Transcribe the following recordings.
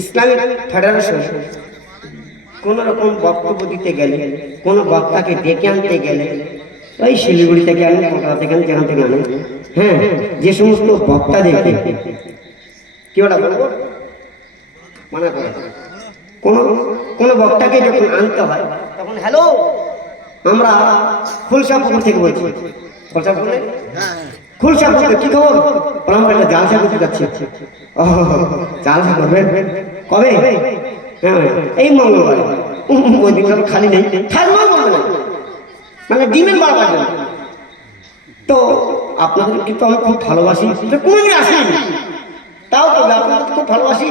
Islamic federation কোন রকম বক্তব্য দিতে গেলে, কোন বক্তাকে ডেকে আনতে গেলে, ওই শিলিগুড়ি থেকে আনে, কলকাতা থেকে আনে, যেখান থেকে আনে হ্যাঁ যে সমস্ত বক্তাদেরকে কি ওটা বলব? মানা করে কোন কোন বক্তাকে যখন আনতে হয়, তখন, হ্যালো, আমরা ফুলশা পুকুর থেকে বলছি। ফুলশা পুকুরে খবর? কবে? হ্যাঁ এই মঙ্গলবার। খালি নেই। থাকলেও বলবে না মানে ডিমের তো আপনাদের কিন্তু আমি খুব ভালোবাসি? তো কোনোদিন আসেন। তাও তো আপনাদের খুব ভালোবাসি।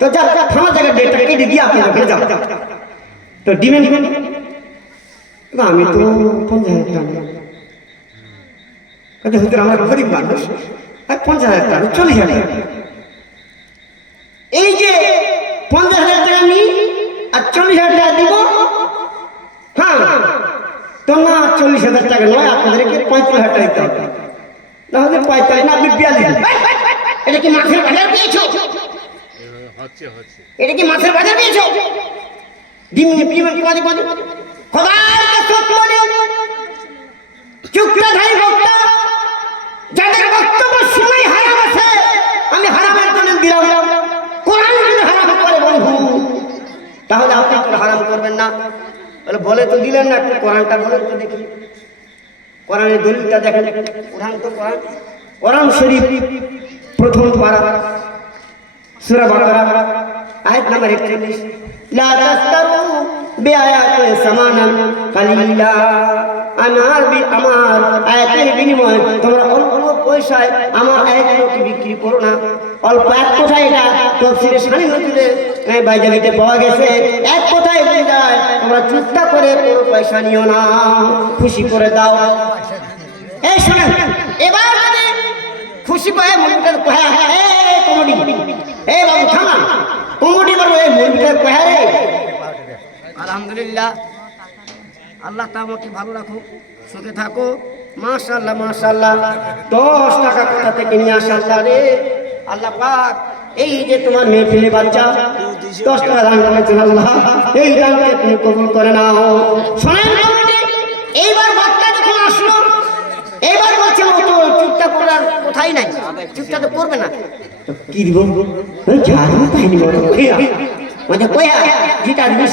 তো যা যা থানা জায়গায় ডেটটা কেটে দিয়ে আপনি ওখানে যান তো ডিমের আমি তো পঞ্চাশ হাজার টাকা হতে আমরা গরিব মানুষ আর পঞ্চাশ হাজার টাকা চল্লিশ হাজার এই যে পঞ্চাশ হাজার টাকা নিই আর চল্লিশ হাজার টাকা দিব হ্যাঁ তো না চল্লিশ হাজার টাকা নয় আপনাদেরকে পঁয়ত্রিশ হাজার টাকা দিতে হবে। তাহলে পঁয়তাল্লিশ না আপনি বিয়াল্লিশ। এটা কি মাছের বাজার পেয়েছ? এটা কি মাছের বাজার পেয়েছ? ডিম ডিম পদে পদে খোদার কসম করে চুক্তাধারী বক্তা যাদের বক্তব্য শুনেই হারাম আছে আমি হারামের জন্য দিলাম কোরআন যদি হারাম করে বন্ধু তাহলে আপনি একটু হারাম করবেন না। বলে বলে তো দিলেন না, একটু কোরআনটা বলেন তো দেখি। কোরআনের দলিলটা দেখেন কোরআন তো কোরআন। কোরআন শরীফ, প্রথম পারা। সূরা বাকারা, আয়াত নাম্বার 41 লা তাস্তারু বিআয়াতি সামানান কালিলা। আমার বি আমার আয়াতের বিনিময়ে তোমরা অল্প পয়সায় আমার আয়াতগুলোকে বিক্রি করো না। অল্প এক কোথায় এটা তফসিরে সানি নজরে বাইজালিতে পাওয়া গেছে। এক কোথায় বলে যায়, তোমরা চুপটা করে কোনো পয়সা নিও না। খুশি করে দাও। এই শোনেন, এবার খুশি পায় মুরগিটার কহা এ কমডি। এ, বাবু, থামা কমডি বাবু এই মুরগিটার কহা রে। আলহামদুলিল্লাহ। আল্লাহ তা আমাকে ভালো রাখুক, সুখে থাকো মাশাল্লাহ মাশাল্লাহ দশ টাকা কোথা থেকে নিয়ে আসাল্লাহ রে? আল্লাহ পাক, এই যে তোমার মেয়ে ফেলে বাচ্চা, দশ টাকা দান করেছেন আল্লাহ, এই দানকে তুমি কবুল করে নাও। শোনেন এইবার বাচ্চা যখন আসলো, এইবার বলছে, ও তো চুপটা করার কোথায় নাই? চুপটা তো করবে না। কি দিব? বড় মানে কয়া যেটা দিবি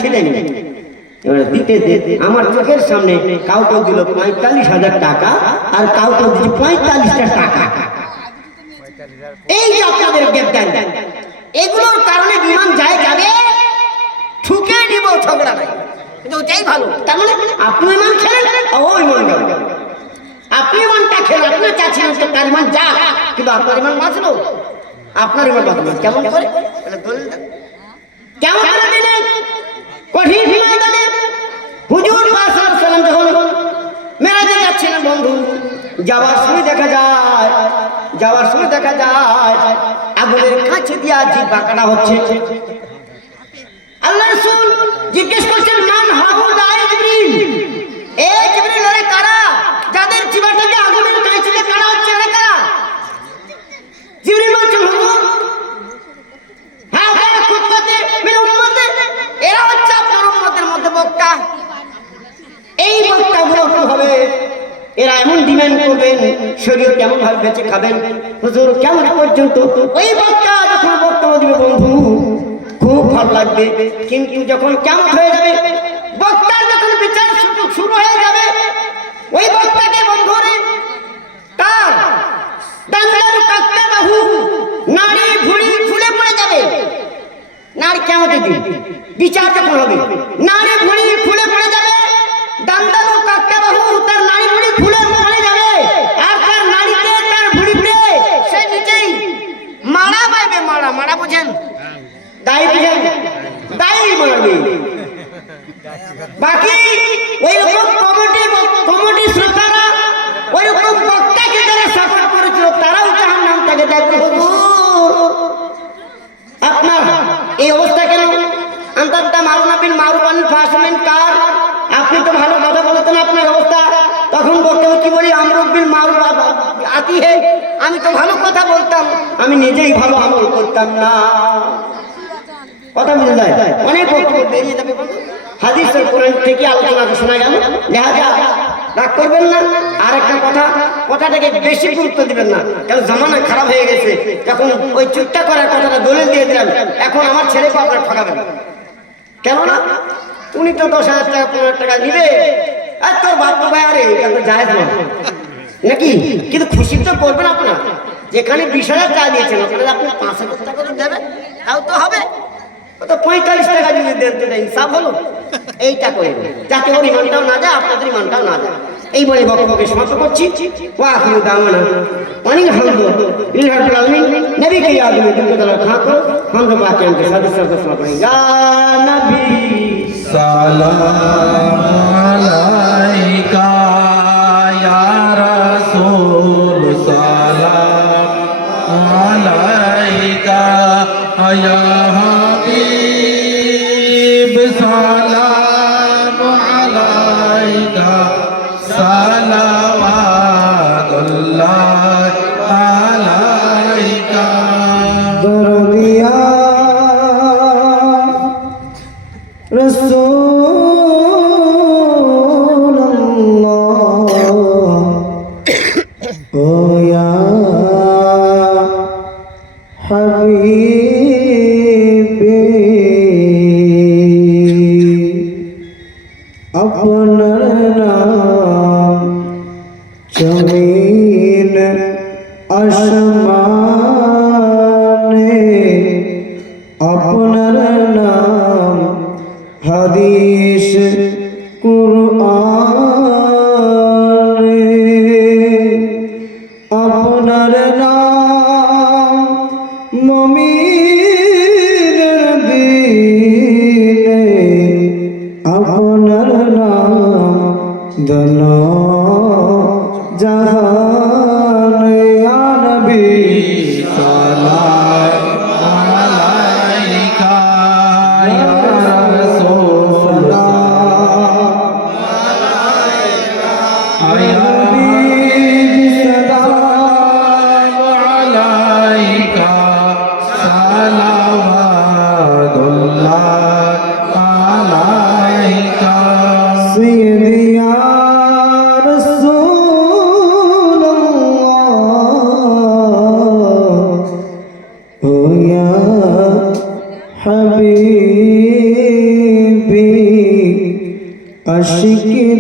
দিতে আমার চোখের সামনে কাউকে দিল পঁয়তাল্লিশ হাজার টাকা, আর কাউকে দিচ্ছে পঁয়তাল্লিশটা টাকা। এই যে আপনাদের এগুলোর কারণে বিমান যায় যাবে, ঠুকে নিব ঝগড়া নাই। মানে আপনি খেলেন আর ওই আপনি মানটা খেলেন, আপনি চাচ্ছেন যে তার আপনার আপনার কেমন হুজুর যাওয়ার সময় দেখা যায়, যাওয়ার সময় দেখা যায়, আগুনের কাছে দিয়া জিব্বা কাটা হচ্ছে। আল্লাহ রাসূল জিজ্ঞেস করছেন, মান হাউলা জিবরিল? এ জিবরিল, আরে কারা? যাদের আগুনের কাছে দিয়ে কাটা হচ্ছে এরা কারা? জিবরিল বলছেন, হুজুর হ্যাঁ ওরা মিন উম্মতে, এরা হচ্ছে আপনার উম্মতের মধ্যে বক্তা। এই বক্তাগুলো কি হবে? এরা এমন ডিমান্ড করবেন শরীর কেমন ভাবে বেঁচে খাবেন? হুজুর, কেমন পর্যন্ত? ওই বক্তা বক্তব্য দিবে, বন্ধু, খুব ভালো লাগবে। কিন্তু যখন কেমন হয়ে যাবে, বক্তার যখন বিচার শুরু হয়ে যাবে, ওই বক্তাকে বন্ধু বিচার যখন হবে নারী ভুড়ি ফুলে পড়ে যাবে দান্দালু কাকটা বাহু তার নারী ভুড়ি ফুলে পড়ে যাবে আর তার নারীতে তার ভুড়িতে সে নিজেই মারা পাইবে মারা মারা বুঝেন দায়ী বুঝেন দায়ী মারবে বাকি ওই রকম কমিটি কমিটি শ্রোতারা ওই রকম বক্তাকে যারা সাপোর্ট করেছিল তারাও জাহান নাম তাকে দেখবে হুজুর আপনার এই অবস্থা কেন আন্তর্দা মারুনা বিন মারুবান ফাসমেন কার আপনি তো ভালো কথা বলতেন আপনার অবস্থা। তখন বলতে কি বলি আমরুক বিন মারু আতি হে, আমি তো ভালো কথা বলতাম, আমি নিজেই ভালো আমল করতাম না। কথা বুঝে যায় অনেক বক্তব্য বেরিয়ে যাবে হাদিস কোরআন থেকে আলোচনা শোনা গেল। লেহাজা রাগ করবেন না। আর একটা কথা, কথাটাকে বেশি গুরুত্ব দিবেন না। কারণ জামানা খারাপ হয়ে গেছে। যখন ওই চুপটা করার কথাটা দলিল দিয়ে দিলাম এখন আমার ছেলেকে আপনার ঠকাবেন। কেননা উনি তো দশ হাজার টাকা, পনেরো টাকা দিবে আর তোর বাপ ভাই, আরে যায় নাকি? কিন্তু খুশি তো করবেন আপনার। যেখানে বিশ হাজার টাকা দিয়েছেন আপনারা আপনি পাঁচ হাজার টাকা তো দেবেন। তাও তো হবে। পঁয়তাল্লিশ টাকা যদি দেন হলো। এইটা করে যাতে ওর ইমানটাও না যায়, আপনাদের ইমানটাও না যায়। এই বলে বক্তব্যকে সমাপ্ত করছি। ওয়াহু দামানা অনেক या الْمُبِينَ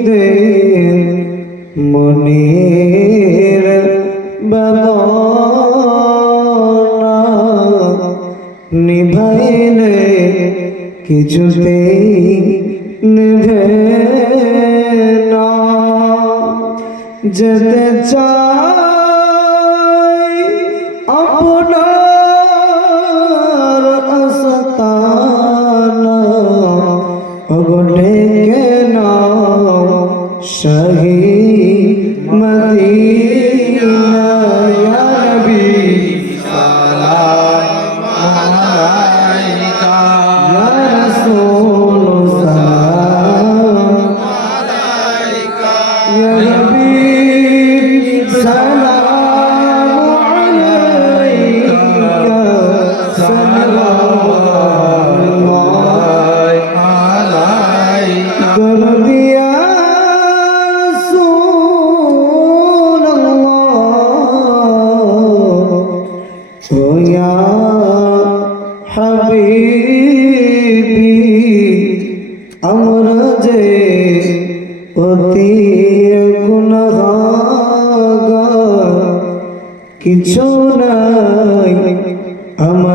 আশিকদের মনের বেদনা নিভাইলে কিছুতেই নিভে না। যেতে চাই আমাদের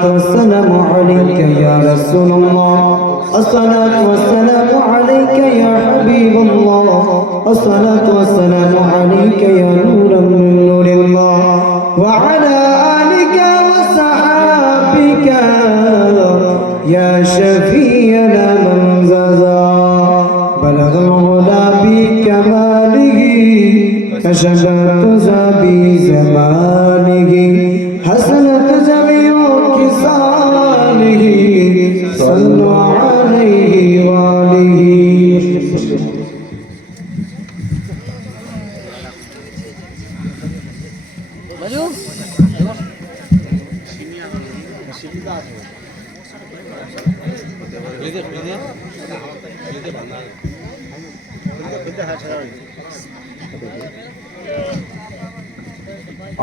الصلاة والسلام عليك يا رسول الله. الصلاة والسلام عليك يا حبيب الله. الصلاة والسلام عليك يا نور من نور الله. وعلى آلك وصحابك يا شفينا من زازا. بلغ العلا بكماله كشف పెద్ద